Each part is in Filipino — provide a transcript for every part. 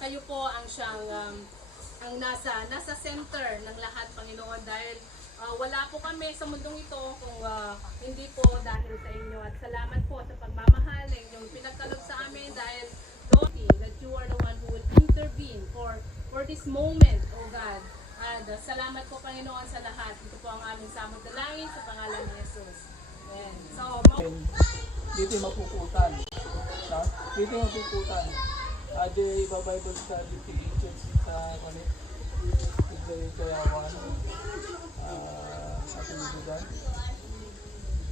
kayo po ang siyang ang nasa center ng lahat, Panginoon, dahil wala po kami sa mundong ito kung hindi po dahil sa inyo. At salamat po sa pagmamahal na inyong pinagkaloob sa amin, dahil that you are the one who will intervene for this moment, O God. And salamat po, Panginoon, sa lahat. Ito po ang aming samot dalangin sa pangalan ni Jesus. Amen. So, dito yung mapuputan. Ha? Dito yung mapuputan. Ade iba Bible study teachers sa kanit. Ito yung kayawan. Sa tulugan.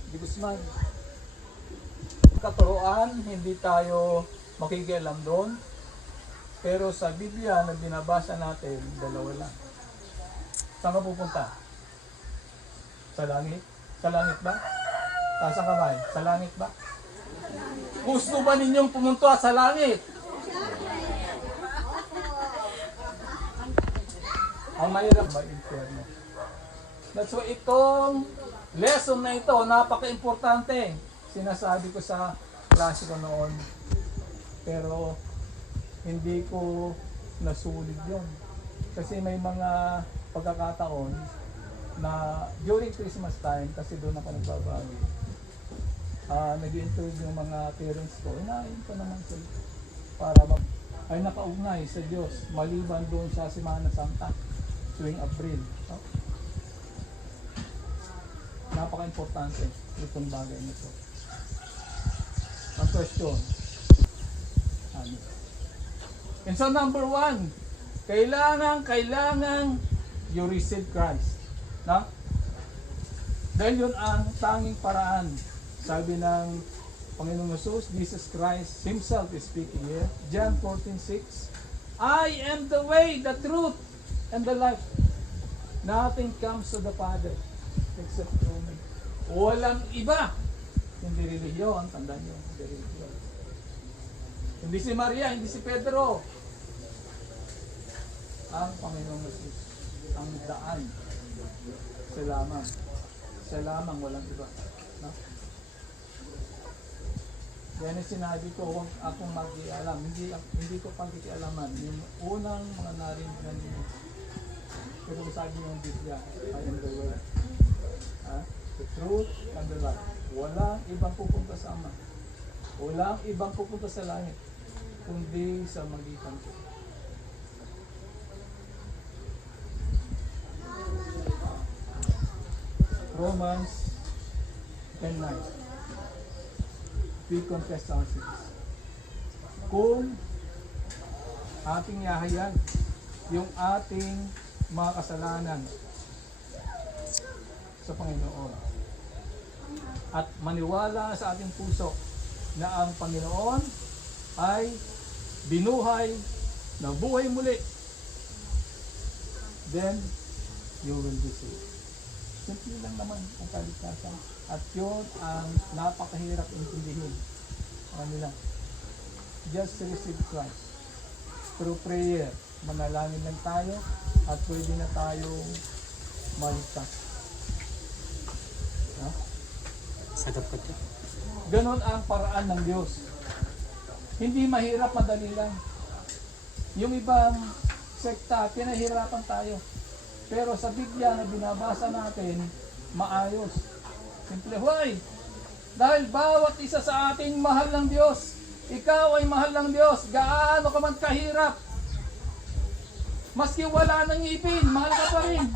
Di Guzman. Katuroan, hindi tayo makikialam doon. Pero sa Biblia na binabasa natin, dalawa lang. Saan ka pupunta? Sa langit? Sa langit ba? Sa kamay? Sa langit ba? Gusto ba ninyong pumunta sa langit? Ang mahirap ba inferno? That's why itong lesson na ito, napaka-importante. Sinasabi ko sa klase ko noon. Pero hindi ko nasulit yun. Kasi may mga pagkakataon na during Christmas time, kasi doon ako nagbabagi, nag-interview yung mga parents ko, inaayun ko naman sila para ay nakaugnay sa Diyos maliban doon sa Semana Santa tuwing Abril. No? Napaka-importante itong bagay nito. Ang question. Amen. And so number 1, kailangan you receive Christ. No? Dahil yun ang tanging paraan. Sabi ng Panginoong Jesus, Jesus Christ Himself is speaking here. John 14:6, I am the way, the truth, and the life. Nothing comes to the Father except through me. Walang iba. Hindi religiyon, tandaan nyo, hindi religiyon. Hindi si Maria, hindi si Pedro. Ang Panginoong Jesus, ang daan. Siya lamang, walang iba. No? Yan ang sinabi ko, huwag akong mag-ialam. Hindi ko pag-ialaman. Yung unang mga narinig niyo. Pero sabi yung Biblia, I am the way, the truth, and the life. Walang ibang pupunta sa Ama. Walang ibang pupunta sa langit, kundi sa magitan ko. Romans 10:9. We confess our sins. Kung ating yahayag yung ating mga kasalanan sa Panginoon at maniwala sa ating puso na ang Panginoon ay binuhay, nabuhay muli, then you will be saved. Simple lang naman ang kaligtasan. At yun ang napakahirap intindihin. Ano lang? Just receive Christ. Through prayer, manalangin lang tayo at pwede na tayong maligtas. Ha? Sagap ko ito. Ganon ang paraan ng Diyos. Hindi mahirap, madali lang. Yung ibang sekta, pinahirapan tayo. Pero sa Biblia na binabasa natin, maayos. Simple, why? Dahil bawat isa sa ating mahal ng Diyos. Ikaw ay mahal ng Diyos. Gaano ka man kahirap. Maski wala ng ngipin, mahal ka pa rin.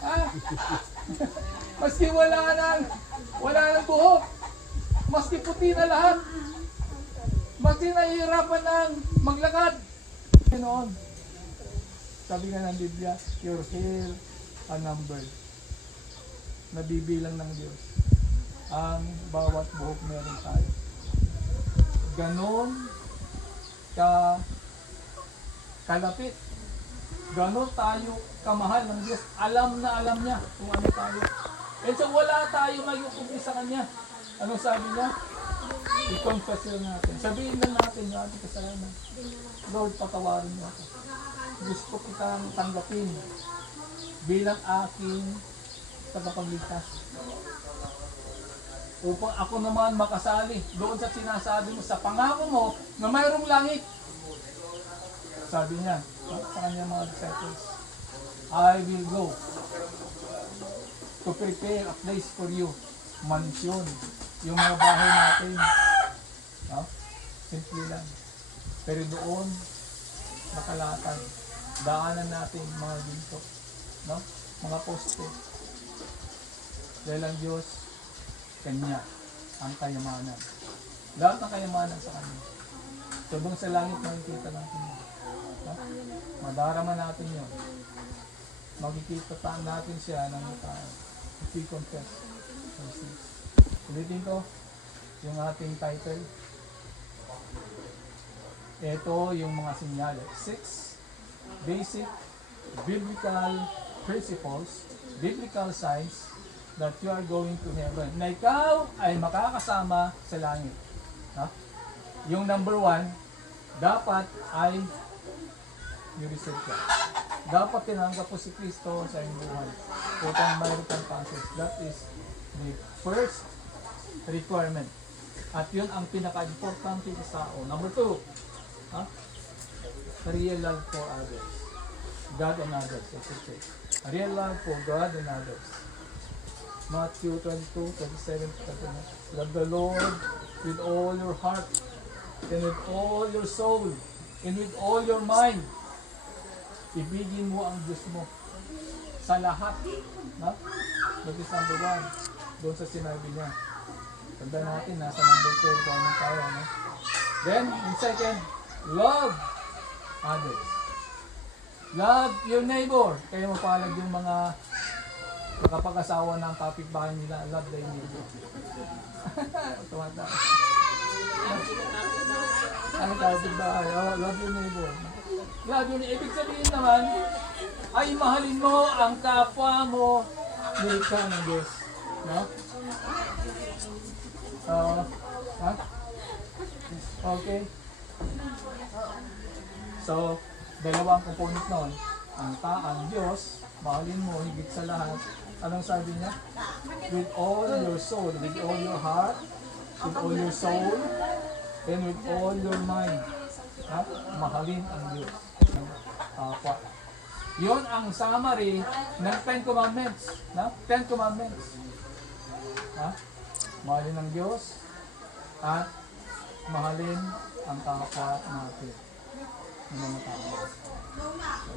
Ha? Maski wala ng buhok. Maski puti na lahat. Maski nahihirapan ng maglakad. Ganoon. Sabi nga ng Biblia, your hair are numbered. Nabibilang ng Diyos ang bawat buhok meron tayo. Ganon kalapit. Ganon tayo kamahal ng Diyos. Alam na alam niya kung ano tayo. And so wala tayo mayukupi sa Kanya. Ano sabi niya? I-confess lang natin. Sabihin lang natin yung ating kasalanan. Lord, patawarin niyo ako. Gusto kitang tanggapin bilang aking tagapagligtas. Upang ako naman makasali doon sa sinasabi mo sa pangako mo na mayroong langit. Sabi niya sa kanyang mga disciples, I will go to prepare a place for you. Mansion. Yung mga bahay natin. No? Simple lang. Pero doon, nakalatag. Daanan natin mga ginto. No? Mga poste. Dahil ang Diyos, Kanya ang kayamanan. Lahat ng kayamanan sa Kanya. So doon sa langit makikita natin yun. No? Madarama natin yun. Makikita natin siya ng tao. If we confess. Ulitin ko yung ating title. Ito yung mga sinyales. 6 basic biblical principles, biblical signs that you are going to heaven. Na ikaw ay makakasama sa langit. Ha? Yung number 1, dapat ay you-receive ka. Dapat tinanggap po si Kristo sa iyong buhay. Upang mayroon kang passes. That is the first requirement. At yun ang pinaka-importante sa tao. Number 2, real love for others. God and others, I should say. Real love for God and others. Matthew 22:27. Love the Lord with all your heart, and with all your soul, and with all your mind. Ibigin mo ang Diyos mo sa lahat. That is number 1. Doon sa sinabi niya. Tanda natin, nasa number 2 kung anong tayo. Then, in second, love others. Love your neighbor. Kaya mapalad yung mga nakapag-asawa ng kapitbahay nila. Love thy neighbor. Tumata. Ano kapitbahay? Oh, love your neighbor. Love your neighbor. Ibig sabihin naman, ay mahalin mo ang kapwa mo nilikha ng Diyos. No? Okay. So, dalawang component nun. Ang Diyos, mahalin mo higit sa lahat. Anong sabi niya? With all your soul, with all your heart, with all your soul, and with all your mind. Mahalin ang Diyos. Yun ang summary ng 10 Commandments. 10 Commandments. Mahalin ang Diyos at mahalin ang kapwa natin. Ng mga tao.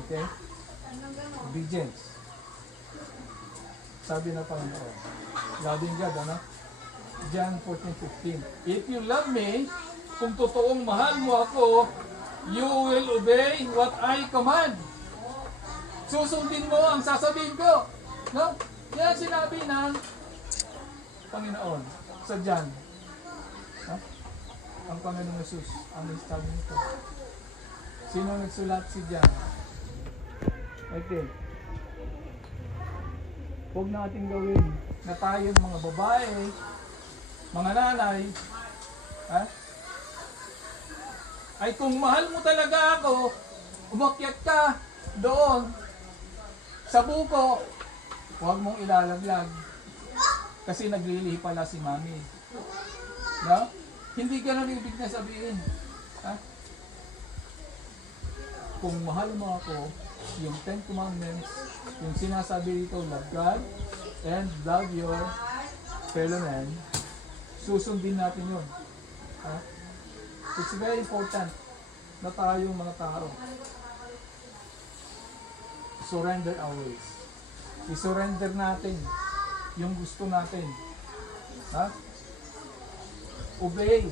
Okay? Obedience. Sabi na Panginoon. Loving God, John 14:15. If you love me, kung totoong mahal mo ako, you will obey what I command. Susundin mo ang sasabihin ko. No? Yan sinabi ng Panginoon sa John. Ang Panginoong Jesus, ang sabi nito. Sino nagsulat? Si John. Okay. Huwag natin gawin na tayong mga babae, mga nanay, ay kung mahal mo talaga ako, umakyat ka doon sa buko, huwag mong ilalaglag kasi naglilihi pala si mami. No? Hindi ganun ibig na sabihin. Kung mahal mo ako, yung 10 Commandments, yung sinasabi dito, love God and love your fellow man, susundin natin yun. It's very important na tayong mga tao surrender our ways. I-surrender natin yung gusto natin. Obey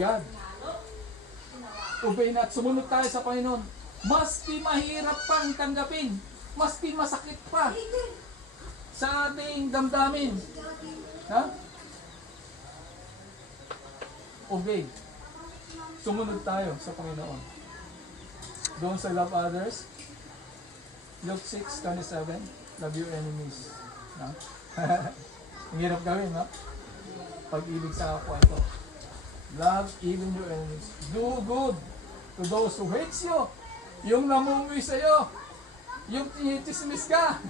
God. Obey na at sumunod tayo sa Panginoon. Maski mahirap pang tanggapin, maski masakit pa sa ating damdamin. Obey. Sumunod tayo sa Panginoon. Doon sa love others, Luke 6:27, love your enemies. Ang hirap gawin, pag-ibig sa kapwa ito. Love even your enemies. Do good to those who hate you. Yung namumuwi sa'yo, yung tinismis ka,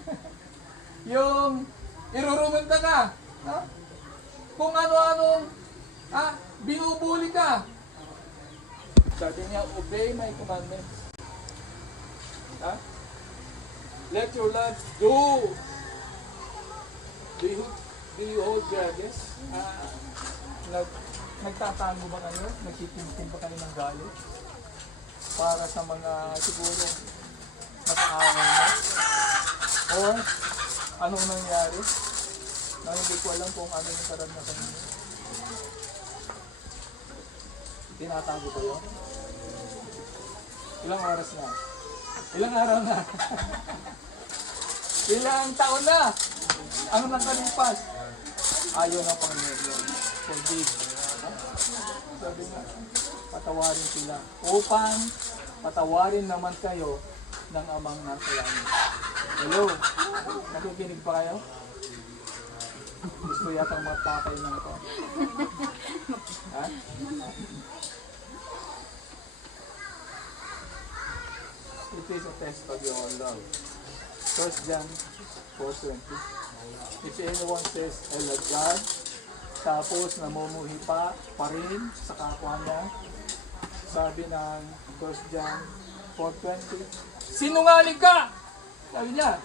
yung irurumanda ka, kung ano-anong binubuli ka. Sabi niya, obey my commandments. Ha? Let your lives do you hold grudges? Nagtatago ba kayo? Nagtitimtim ba kayo ng galit? Para sa mga siguro nakaaway mo? Or anong nangyari? Na hindi ko alam kung ano yung karanasan niyo. Tinatago ba yun? Ilang oras na? Ilang araw na? Ilang taon na? Ang nakalipas? Ayaw ng Panginoon yun. Forgive. Sabi nga, patawarin sila. Upang patawarin naman kayo ng amang nasa langit. Hello? Nakikinig pa kayo? Gusto yatang matapay na ito. Ha? It is a test of your love. 1 John 4:20. If anyone says, I love God, tapos namumuhi pa rin sa kapwa niya, sabi ng 1 John 4:20, sinungaling ka! Sabi niya.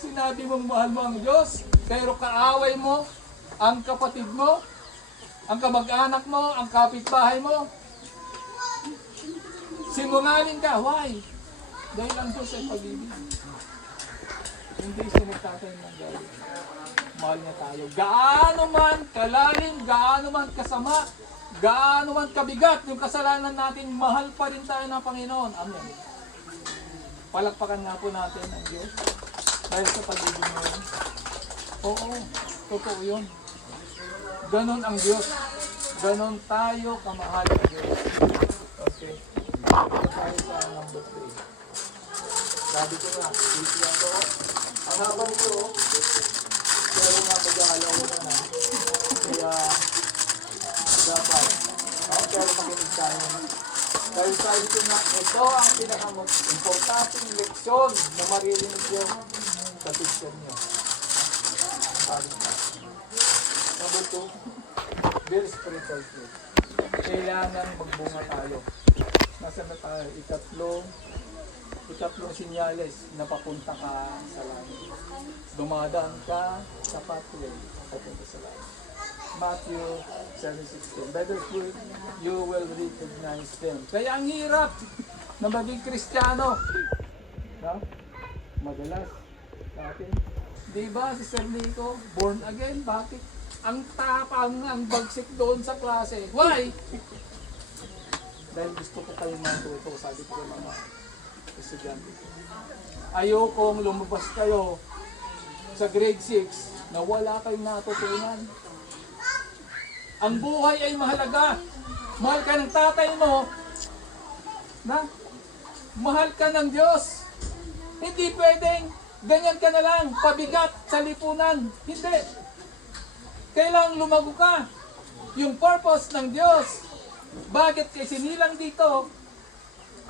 Sinabi mong mahal mo ang Diyos, pero kaaway mo ang kapatid mo, ang kamag-anak mo, ang kapitbahay mo. Sinungaling ka. Why? Dahil ang Diyos ay pag-ibig. Hindi siya nagtatay ng galit. Mahal niya tayo. Gaano man kalalim, gaano man kasama, gaano man kabigat yung kasalanan natin, mahal pa rin tayo ng Panginoon. Amen. Palakpakan nga po natin ang Diyos. Dahil sa pag-ibig mo yun. Oo, totoo yun. Ganon ang Diyos. Ganon tayo kamahal ng Diyos. Okay. Ito tayo sa number 3. Sabi ko na, easy ako. Ang habang ko, pero nga mag-aalaw ko na. Kaya, dapat. Pero makinig tayo. Dahil sabi ko na, ito ang pinaka-importanting leksyon na maririnig nyo sa picture nyo. Sabi ko. Number 2, very spiritual truth. Kailangan magbunga tayo. Nasa na tayo? Ikatlong sinyales na papunta ka sa langit. Dumadaan ka sa pathway papunta sa langit. Matthew 7:16. By their fruit, you will recognize them. Kaya ang hirap na maging Kristiyano. No? Madalas sa atin. Di ba si Sir Nico, born again? Bakit? Ang tapang, ang bagsik doon sa klase. Why? Dahil gusto ko kayong matuto, sabi ko ng mga estudyante. Ayokong lumabas kayo sa grade 6 na wala kayong natutunan. Ang buhay ay mahalaga. Mahal ka ng tatay mo, na? Mahal ka ng Diyos. Hindi pwedeng ganyan ka na lang, pabigat sa lipunan. Hindi. Kailangang lumago ka. Yung purpose ng Diyos, bakit kayo sinilang dito,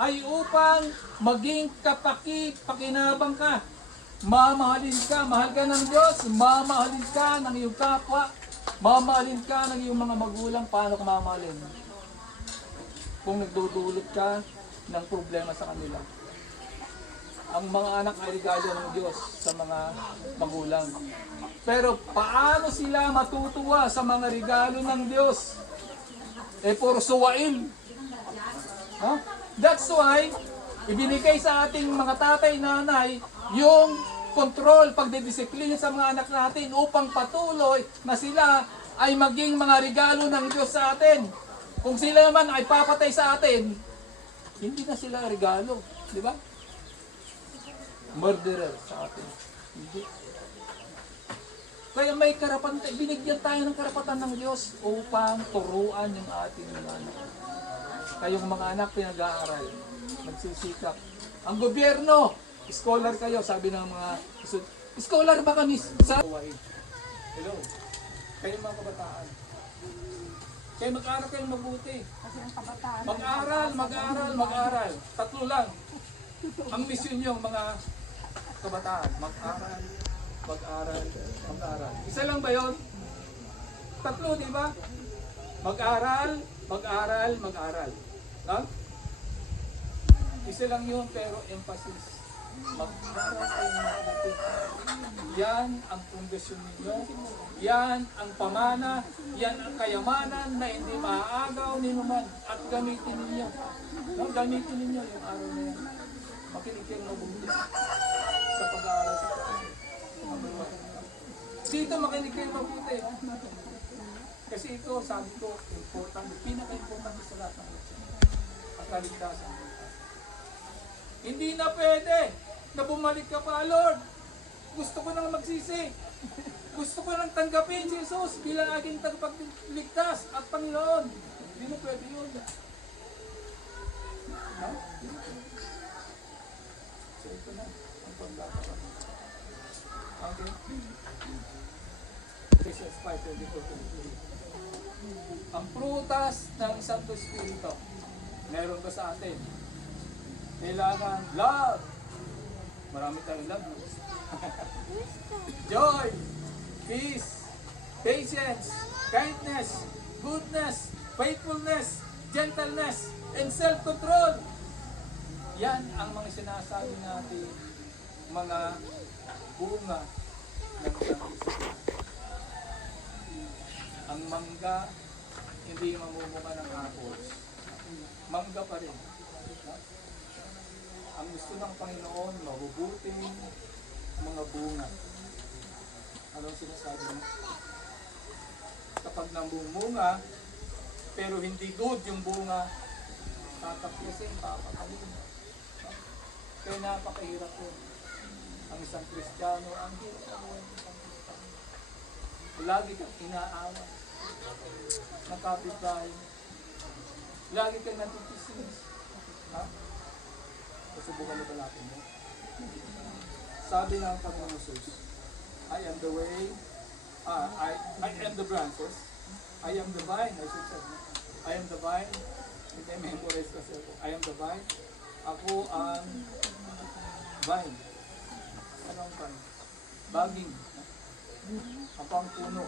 ay upang maging pakinabang ka. Mamahalin ka, mahal ka ng Diyos, mamahalin ka ng iyong kapwa, mamahalin ka ng iyong mga magulang. Paano ka mamahalin? Kung nagdudulot ka ng problema sa kanila. Ang mga anak ay regalo ng Diyos sa mga magulang. Pero paano sila matutuwa sa mga regalo ng Diyos? Puro suwain. Huh? That's why, ibinigay sa ating mga tatay, nanay, yung control, pagdidisiplina sa mga anak natin upang patuloy na sila ay maging mga regalo ng Diyos sa atin. Kung sila naman ay papatay sa atin, hindi na sila regalo. Di ba? Murderer sa atin. Hindi. Kaya may karapatan, binigyan tayo ng karapatan ng Diyos upang turuan yung ating mga anak. Kayong mga anak pinag-aaral, magsisikap. Ang gobyerno, scholar kayo, sabi ng mga scholar ba kami sa hello, kayo mga kabataan. Kaya mag-aral kayo mabuti. Mag-aral. Tatlo lang. Ang mission nyo mga kabataan, mag-aral. Isa lang ba yun? Tatlo, di ba? Mag-aral. Ha? Isa lang yun, pero emphasis. Mag-aral kayo ng mabuti. Yan ang pundasyon ninyo. Yan ang pamana. Yan ang kayamanan na hindi maaagaw ni naman. At gamitin ninyo. No, gamitin ninyo yung araw na yan. Makinig kayo mabuti sa pag-aaral sa Panginoon. Number one. Dito makinig kayo mabuti. Kasi ito, sabi ko, important. Pinaka-importante sa lahat ng leksyon. Ang kaligtasan. Hindi na pwede na bumalik ka pa, Lord. Gusto ko nang magsisi. Gusto ko nang tanggapin si Jesus bilang aking tagapagligtas at Panginoon. Hindi na pwede yun. No? So ito na ang pagkakaroon. Okay? Ephesians 5:24-23. Ang prutas ng Santo Espiritu, meron ba sa atin? Kailangan love. Marami tayong love. No? Joy, peace, patience, kindness, goodness, faithfulness, gentleness, and self-control. Yan ang mga sinasabi natin, mga bunga ng Santo Espiritu. Ang mangga, hindi mamumunga ng apples. Mangga pa rin. Ang gusto ng Panginoon, mabubuting mga bunga. Anong sinasabi mo? Kapag namumunga, pero hindi good yung bunga, tatapisin, papakalin. Kaya napakahirap yun. Ang isang Kristiyano, ang hirap ang buhay ng isang Kristiyano. Lagi kang inaawa. Nakapit-bahay. Lagi kang natitisis. Ha? Pasubukan mo ba natin mo? Sabi ng Panginoon Jesus, I am the way, I am the branches, I am the vine, I should say. I am the vine, hindi memorize kasi ako. I am the vine, ako ang vine. Ano ang vine? Baging. Ako ang puno.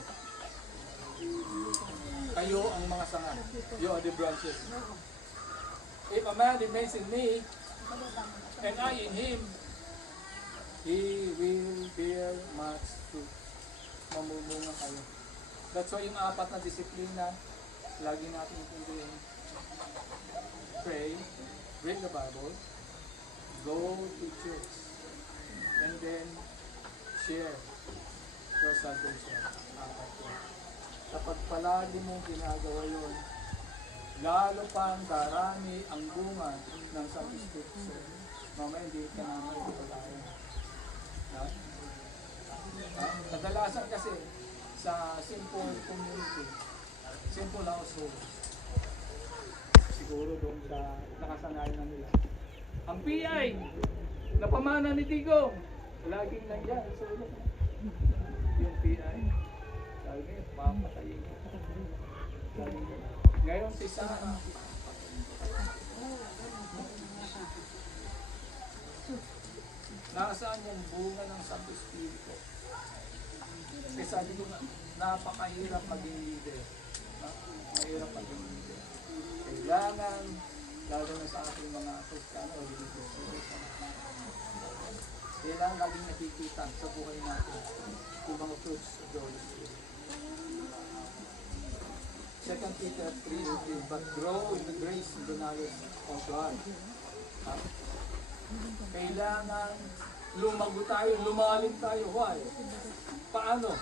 Kayo ang mga sanga. You are the branches. If a man remains in me, and I in him, he will bear much fruit. Mamumunga kayo. That's why yung apat na disiplina, lagi natin itindihin. Pray, read the Bible, go to church, and then share your salvation. Apat yun. Kapag palagi mong ginagawa yun, lalo pang darami ang bunga ng Santo Espiritu. Mamaya hindi ka naman ipagkaya. Kadalasan kasi sa simple community, simple household, siguro doon sa nakasanayan na nila. Ang PI na pamana ni Tigo, laging nandyan sa ulo. Yung PI, lagi papatayin. Ngayon si Sarah, nasaan yung bunga ng Santo Espiritu? Kasi sabi ko nga, napakahirap maging leader. Mahirap maging leader. Kailangan, lalo na sa ating mga Kristiyano o religious, kailangan laging nakikita sa buhay natin yung mga fruits of the Holy Spirit. 2 Peter 3:18, but grow in the grace and the knowledge of God. Kailangan lumago tayo, lumalim tayo. Why? Paano?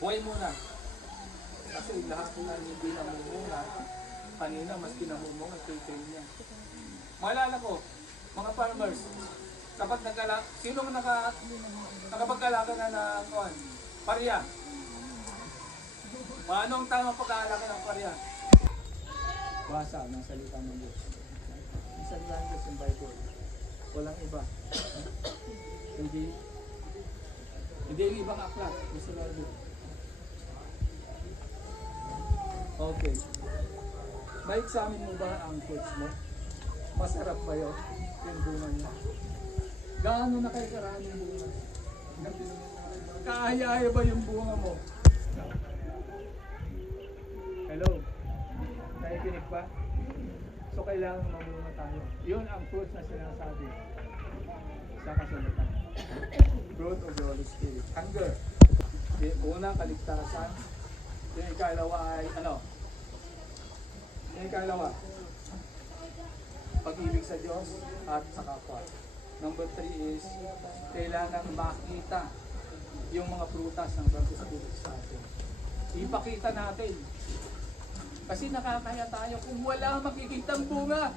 Why muna? Kasi lahat na hindi namumunga, kanina mas pinamumunga, kay niya. Maalala ko, mga farmers, kapag sino nakapagkalaka na ng parya? Paano ang tamang pagkakalaki ng parya? Basa ng salita ng Diyos. Ang salita ng Diyos yung Bible. Walang iba. Hindi yung ibang aklat. Basta Bible. Okay. Na-examine mo ba ang fruits mo? Masarap ba yun? Yung bunga niya. Gaano na kayo karami yung bunga? Kaaya-aya ba yung bunga mo? Hello? Nakikinig pa? So kailangan mamuna tayo. Yun ang fruits na sinasabi sa kasulatan. Fruit of the Holy Spirit. Hunger. Yung una, kaligtasan. Yung ikalawa ay ano? Yung ikalawa, pag-ibig sa Diyos at sa kapwa. Number 3 is, kailangan makita yung mga prutas ng Santo Espiritu sa atin. Ipakita natin. Kasi nakakaya tayo kung wala makikitang bunga.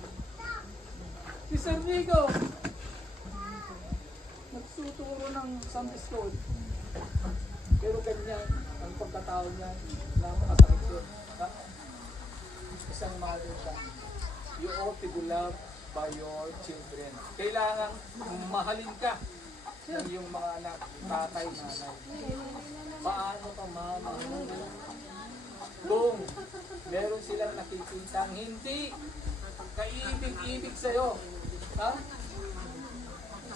Si Sir Rico, nagsuturo ng Sunday School. Pero ganyan, ang pagkatao niya, napakasakit yun. Isang mother siya. You ought to be loved by your children. Kailangan mahalin ka ng iyong mga anak, tatay, nanay. Paano ka mamahalin? Kung meron silang nakikitang hindi kaibig-ibig sa'yo. Ha?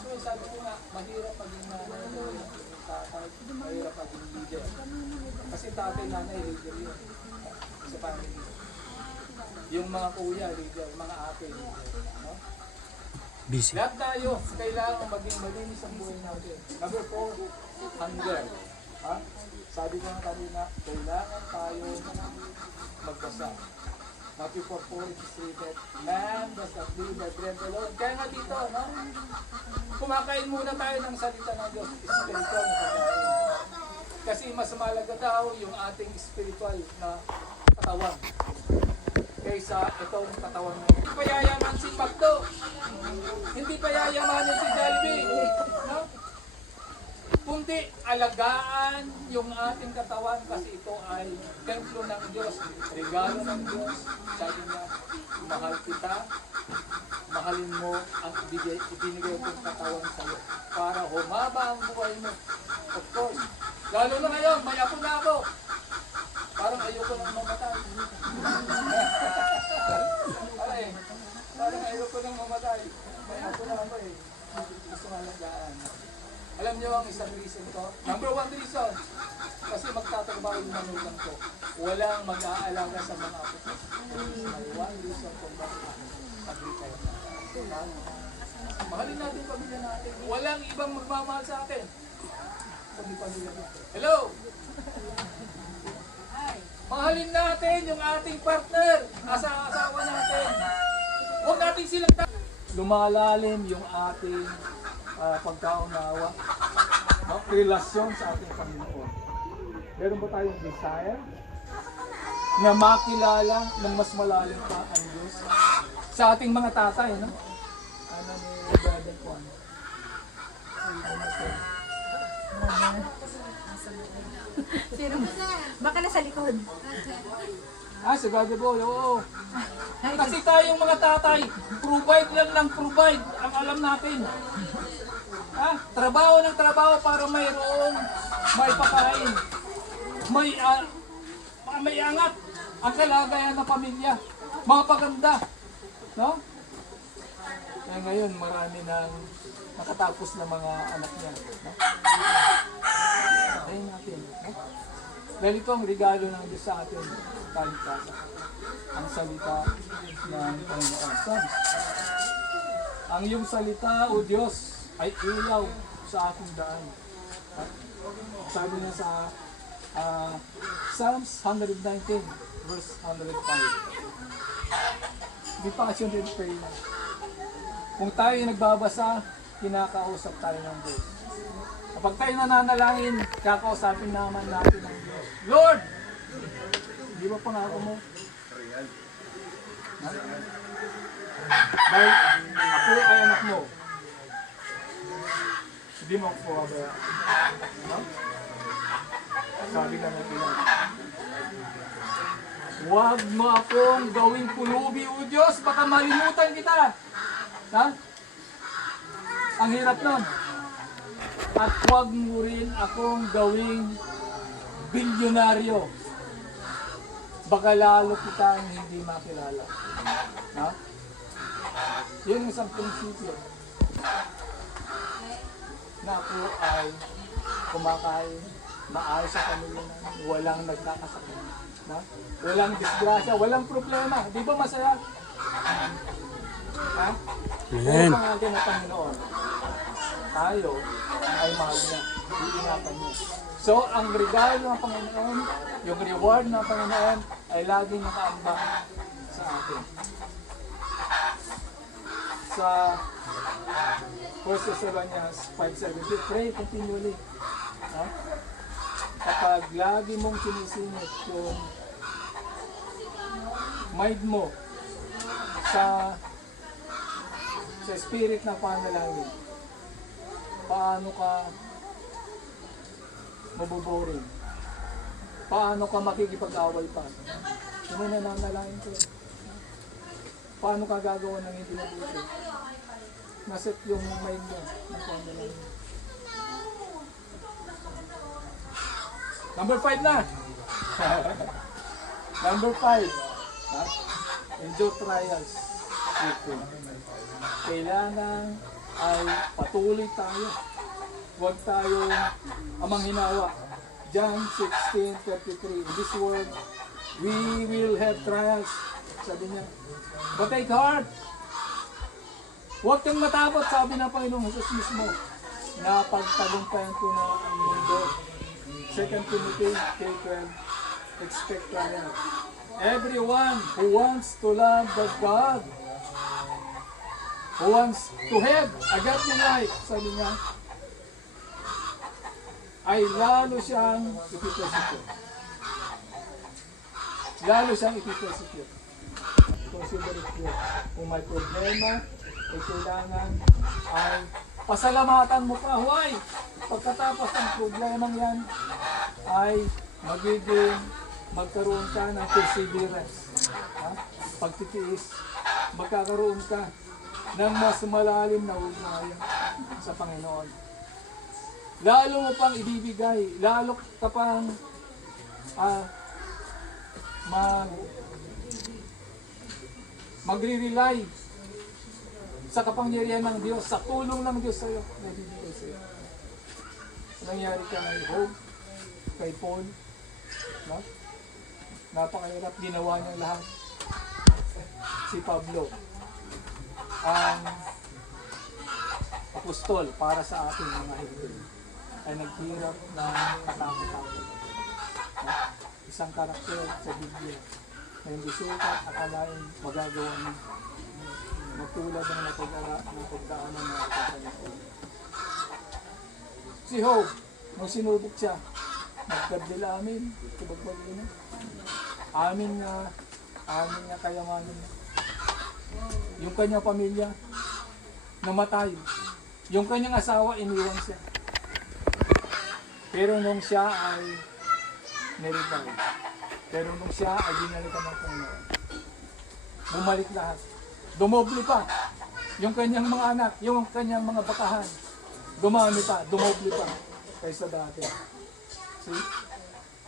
So sabi ko nga, mahirap maging nanay, tatay, mahirap maging leader. Kasi tatay, nanay, leader yun. Sa family. Yung mga kuya, leader, mga ate, leader. No? Busy. Lahat tayo, kailangan maging malinis ang buhay natin. Number 4, hunger. Ha? Sabi ko nga kanina, kailangan tayo magbasa. Matthew 4:4 is written, man does not live by bread alone. Kaya nga dito, no? Kumakain muna tayo ng salita ng Diyos, spiritual na pagkain. Kasi mas malaga daw yung ating spiritual na katawan kaysa itong katawan na hindi pa yayaman si Magdo, hindi pa yayamanin si Jollibee, no? Kundi alagaan yung ating katawan kasi ito ay templo ng Diyos, regalo ng Diyos. Sabi niya, mahal kita, mahalin mo ang ibinigay kong katawan sa iyo para humaba ang buhay mo. Of course, lalo na ngayon, may apo na ako. Parang ayoko nang mamatay. Parang ayoko nang mamatay. May apo na ako eh. Gusto nga lagaan. Alam niyo ang isang reason ko? Number 1 reason. Kasi magtatrabaho yung manugang ko. Walang mag-aalaga sa mga apo ko. May 1 reason kung bakit mag-retire na. Mahalin natin yung pamilya natin. Walang ibang magmamahal sa atin. Kundi pamilya natin. Hello! Mahalin natin yung ating partner. Asawa natin. Huwag natin silang lumalalim yung ating pagkaunawa, no? Relasyon sa ating Panginoon. Meron ba tayong desire na makilala ng mas malalim pa ang Diyos sa ating mga tatay, no? Ano ni Brother Juan? Sino? Baka nasa likod. Si Brother Boy, oo. Kasi tayong mga tatay, provide lang ng provide ang alam natin. Trabaho ng trabaho para mayroong may pakain. May angat ang kalagayan ng pamilya. Mga paganda. No? Kaya ngayon, marami nang nakatapos na mga anak niya. No? Ayun natin. No? Dahil ito ang regalo ng Diyos sa atin. Kaligtasan. Ang salita ng Panginoon. Sabi, ang iyong salita, O Diyos, ay ilaw sa aking daan. Sabi niya sa Psalms 119, verse 105. Be passionate in prayer. Kung tayo nagbabasa, kinakausap tayo ng Diyos. Kapag tayo nananalangin, kakausapin naman natin ng Diyos. Lord! Di ba pangako mo? Dahil ako ay anak mo. Hindi mo ako pababayaan. No? Sabi ka ng ilan. Huwag mo akong gawing pulubi, O Diyos, baka malimutan kita. Ha? Ang hirap nun. At huwag mo rin akong gawing bilyonaryo. Baka lalo kitang hindi makilala. Ha? Yun ang isang prinsipyo. Na ako ay kumakain, maayos sa pamilya namin, walang nagkakasakit. Na? Walang disgrasya, walang problema. Di ba masaya? Ha? Amen. Ang pangalan ng Panginoon, tayo ay mahal niya. Iingatan niya. So, ang regalo ng Panginoon, yung reward ng Panginoon, ay laging nakaambak sa atin. Sa 1 Thessalonians 5:17, pray continually. Ha? Kapag lagi mong sinisingit yung mind mo sa spirit ng panalangin, paano ka mabuboring? Paano ka makikipag-away pa? Yun ang nananalangin ko. Paano ka gagawa ng hindi mabuti? Naset yung mind mo ng panalangin. Number 5 na. Number 5. Ha? Endure trials. Kailangan ay patuloy tayo. Huwag tayong amanghinawa. John 16:33. In this world, we will have trials. Sabi niya. But take heart. Huwag kang matakot, sabi ng Panginoong Jesus mismo. Napagtagumpayan ko na ang mundo. 2 Timothy 3:12. Expect trial. Everyone who wants to love the God, who wants to have a godly life, sabi niya, ay lalo siyang ipipersecute. Lalo siyang ipipersecute. Consider it here. Kung may problema, ay kailangan ay pasalamatan mo pa. Why? Pagkatapos ng problemang yan, ay magkaroon ka ng perseverance. Ha? Pagtitiis, magkakaroon ka ng mas malalim na ugnayan sa Panginoon. Lalo mo pang ibibigay, lalo ka pang magre-rely sa kapangyarihan ng Diyos, sa tulong ng Diyos sa'yo, na ibibigay sa'yo. Nangyari ka kay Job, kay Paul, no? Napakahirap, ginawa niya lahat. Si Pablo, ang apostol para sa ating mga Hebrew, ay naghirap ng katakot-takot. No? Isang karakter sa Biblia na hindi sukat akalain magagawa niya. Matulad ng napagdaanan na kapalitan. Si Job, nung sinubok siya, nagkadil amin, tibagbag yun. Amin nga kayamanin niya. Yung kanyang pamilya, namatay. Yung kanyang asawa, iniwan siya. Pero nung siya ay niribay, pero nung siya ay ginalikan ng Panginoon, bumalik lahat. Dumoble pa. Yung kanyang mga anak, yung kanyang mga bakahan, dumami pa, dumoble pa kaysa dati. See?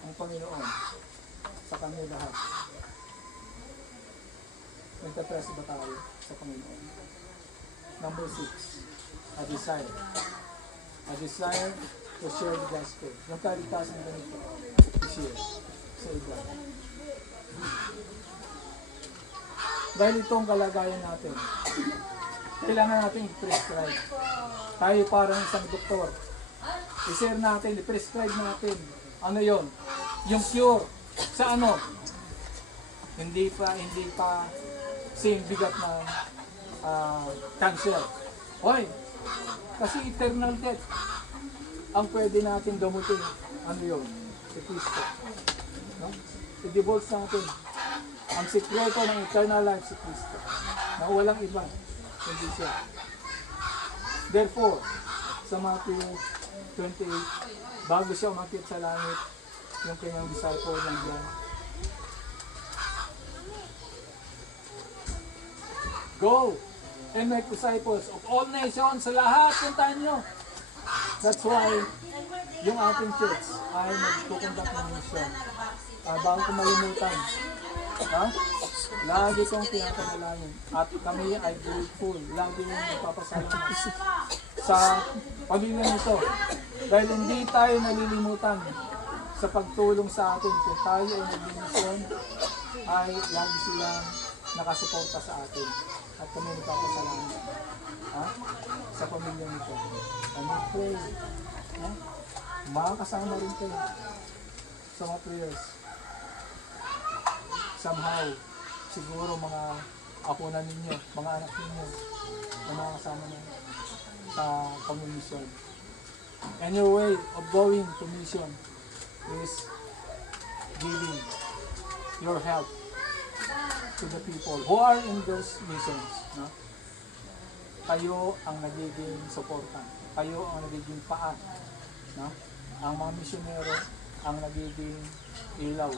Ang Panginoon sa kanya lahat. Nagtatrasa ba tayo sa Panginoon? Number 6, a desire. A desire to share the gospel. Yung kaligtasan ganito, i-share sa iba. Dahil itong kalagayan natin, kailangan natin i-prescribe. Tayo parang isang doktor. I-share natin, i-prescribe natin. Ano yon? Yung cure. Sa ano? Hindi pa same bigat ng cancer. Hoy, kasi eternal death ang pwede natin gamutin. Ano yun? Si Kristo. No? I-divulge natin ang sikreto ng eternal life si Kristo. Na walang iba, hindi siya. Therefore, sa Matthew 28, bago siya umakyat sa langit, yung kanyang disciple nandiyan. Go and make disciples of all nations, sa lahat, puntahan nyo. That's why, yung ating church ay nagkukondak ng mission. Bago ko malimutan, ha? Lagi kong pinapanalangin at kami ay grateful. Lagi yung nagpapasalamat sa pamilya nito. Dahil hindi tayo nalilimutan sa pagtulong sa atin. Kung tayo ay nag-mission, ay lagi silang nakasuporta sa atin. At kami nagpapasalamat. Ha? Sa pamilyang ito. And we pray. Ha? Makakasama rin kayo sa mga prayers. Somehow, siguro mga apunan ninyo, mga anak ninyo, na makakasama na sa pag-mission. And your way of going to mission is giving your help to the people who are in those missions. No? Kayo ang nagiging suporta. Kayo ang nagiging paa. No? Ang mga misyonero ang nagiging ilaw.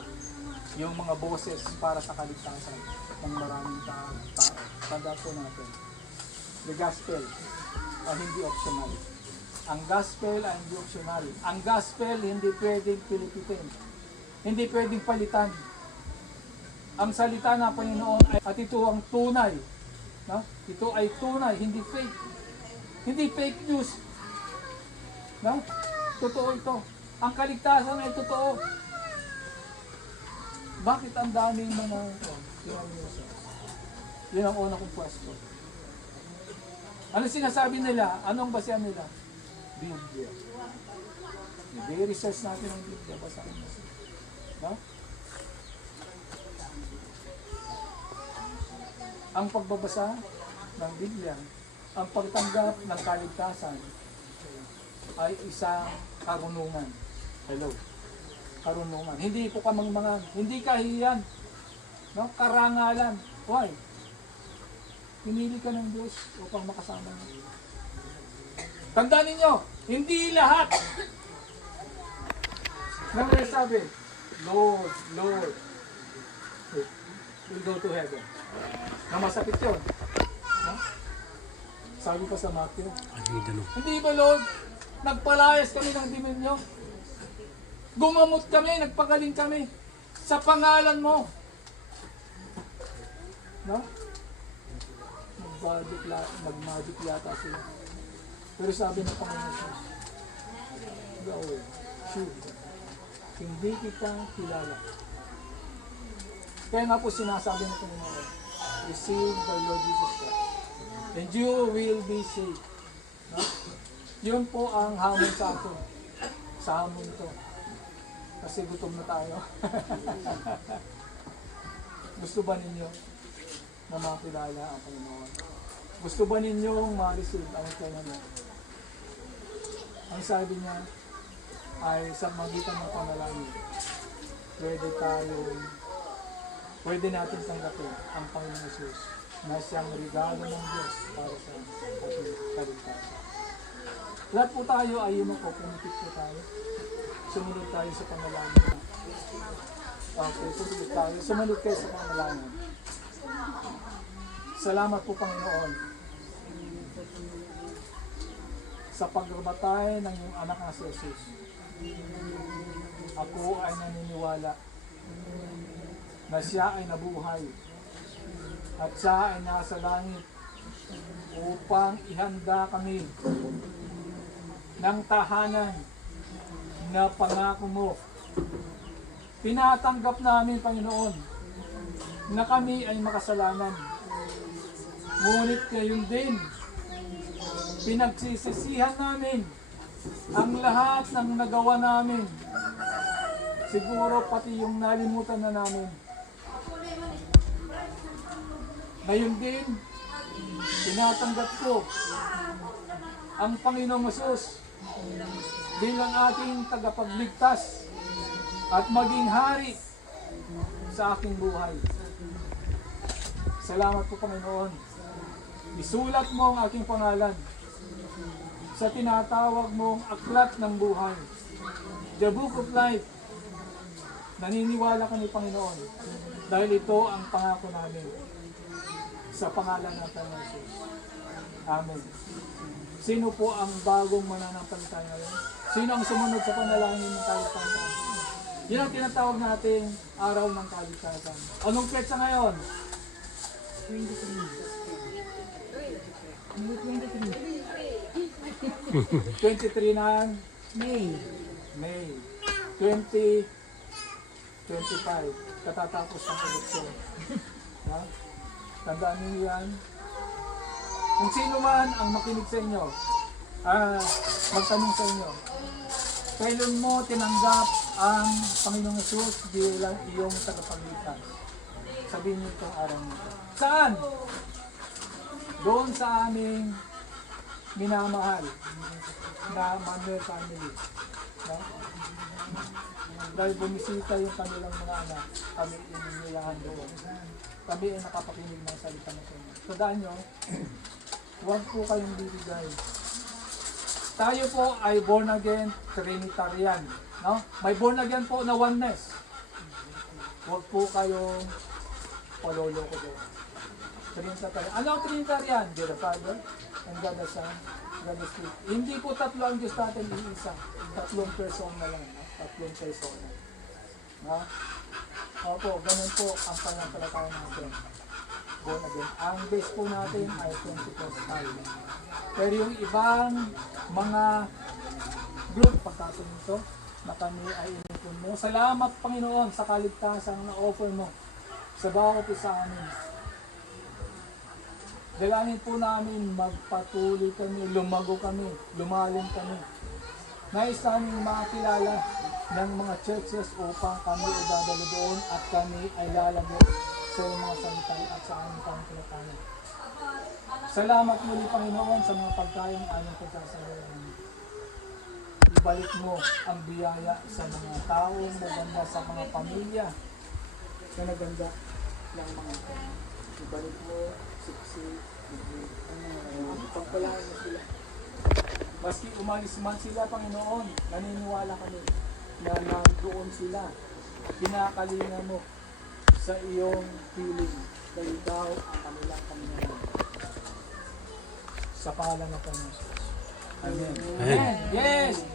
Yung mga boses para sa kaligtasan ng maraming tao. Tanda po natin. The gospel ay hindi optional. Ang gospel ay hindi optional. Ang gospel hindi pwedeng pilipitin. Hindi pwedeng palitan. Ang salita ng Panginoon ay, at ito ang tunay. No? Ito ay tunay, hindi fake. Hindi fake news. No? Totoo ito. Ang kaligtasan ay totoo. Bakit ang daming mga yun ang una kong question. Ano sinasabi nila? Anong basehan nila? Biblia. I-research natin ang Biblia. Basahin mo. No? Ang pagbabasa ng Biblia, ang pagtanggap ng kaligtasan ay isang karunungan. Hello. Karunungan. Hindi po kamangmangan. Hindi kahiyan. No? Karangalan. Why? Pinili ka ng Diyos upang makasama niyo. Tandaan ninyo, hindi lahat nang sabi, Lord, Lord, will go to heaven. Na masakit yun. No? Sabi pa sa Matthew, hindi ba Lord, nagpalayas kami ng demonyo? Gumamot kami, nagpagaling kami sa pangalan mo. No? Nag-magic yata sila. Pero sabi ng Panginoon Jesus, go away, shoot. Hindi kita kilala. Kaya nga po sinasabi ng Panginoon, receive the Lord Jesus Christ, and you will be saved. No? Yun po ang hamon sa atin. Sa hamon ito. Kasi gutom na tayo. Gusto ba ninyo na makilala ang Panginoon? Gusto ba ninyong ma-receive ang Panginoon? Ang sabi niya ay sa magitan ng panalangin, pwede natin tanggapin ang Panginoon Jesus na siyang regalo ng Diyos para sa ating kaligtasan. Lahat po tayo ay pumipit po tayo. Sumunod tayo sa panalangin. Okay, sumunod kayo sa panalangin. Salamat po Panginoon sa pagbabatay ng iyong anak na si Jesus. Ako ay naniniwala na siya ay nabuhay at siya ay nasa langit upang ihanda kami ng tahanan na pangako mo. Tinatanggap namin, Panginoon, na kami ay makasalanan. Ngunit ngayon din, pinagsisisihan namin ang lahat ng nagawa namin. Siguro pati yung nalimutan na namin. Ngayon din, tinatanggap ko ang Panginoong Jesus bilang ating tagapagligtas at maging hari sa aking buhay. Salamat po Panginoon. Isulat mo ang aking pangalan sa tinatawag mong aklat ng buhay, the book of life. Naniniwala kami Panginoon dahil ito ang pangako namin sa pangalan ng Panginoon Jesus. Amen. Sino po ang bagong mananampalataya ngayon? Sino ang sumunod sa panalangin ng kaligtasan? Yan ang tinatawag nating araw ng kaligtasan. Anong petsa ngayon? 23 ng May 2025. Katatapos ng eleksyon. Ha? Tandaan niyo yan. Kung sino man ang makinig sa inyo, magtanong sa inyo, kailan mo tinanggap ang Panginoong Yesus bilang iyong tagapagligtas? Sabihin niyo itong araw nito. Saan? Doon sa aming minamahal na Manuel family. No? Dahil bumisita yung kanilang mga anak, kami ininilahan doon. Kami ay nakapakinig ng salita ng Panginoon. Tandaan nyo, huwag po kayong bibigay. Tayo po ay born again Trinitarian. No? May born again po na oneness. Huwag po kayong paloloko doon. Trinitarian. Ano ang Trinitarian? God the Father and God the Son, God the Spirit. Hindi po tatlo ang Diyos natin, iisa. Tatlong persona lang. No? Tatlong persona. No? Opo, ganun po ang pananampalataya natin. Born again. Ang base po natin ay Pentecostal. Pero yung ibang mga group, pagkatapos nito, na kami ay inipon mo. Salamat Panginoon sa kaligtasan na offer mo sa bawat isa amin. Dalangin po namin magpatuloy kami, lumago kami, lumalim kami. Nais namin makakilala ng mga churches upang kami ay dadalo doon at kami ay lalago sa iyong mga salita at sa aming pananampalataya. Salamat muli Panginoon sa mga pagkayang aming pagsasaluhan. Ibalik mo ang biyaya sa mga taong maganda, sa mga pamilya na naganda ng mga tao. Ibalik mo pagpalaan mo sila. Maski umalis man sila, Panginoon, naniniwala kami na nandoon sila. Kinakalinga mo sa iyong piling dahil daw ang kanilang Panginoon. Sa pangalan ng Panginoon. Amen. Amen. Yes!